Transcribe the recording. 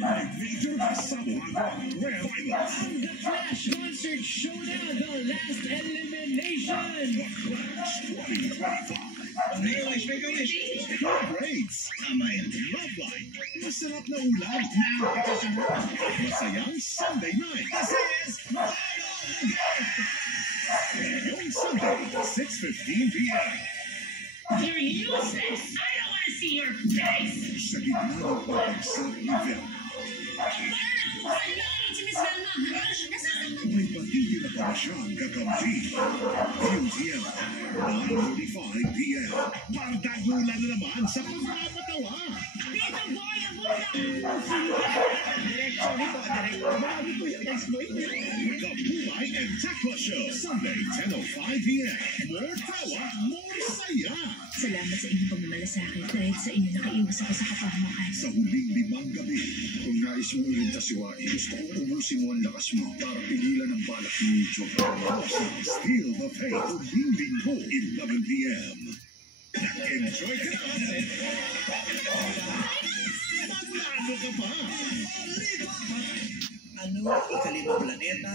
Major Sabuhaga Grand Finals. The Clash Concert Showdown, the last elimination. The Clash 2025. Make a wish, make a wish. Pure Braids. Tama yan. Love Life. Masarap na ulam. Masayang Sunday night. This is Ngayong Sunday, 6:15 p.m. You're useless. I don't want to see your face. Sa gitna ng pag-agsang event, Si Miss Velma, nasasaktan. may patigil na pamasyang kakampi. QTM, 9:45 p.m. Bardagulan na naman sa pagpapatawa. Dito, boy, ang buta. Direction nito, direction. Marami po yung exploit. The Pumay and Tekla Show, Sunday, 10:05 p.m. More tawa, more saya. Salamat sa inyong pagmamalasakit dahil sa inyo nakaiwas ako sa kapahamakan. Sa huling 5 gabi, Kung nais mong iligtas si Wai, gusto kong ubusin mo ang lakas mo para pigilan ang balak ni Joker. Steal the Faith, huling linggo, 11 p.m. Nag-enjoy ka na? Magplano ka pa? Ano, ikalimang planeta,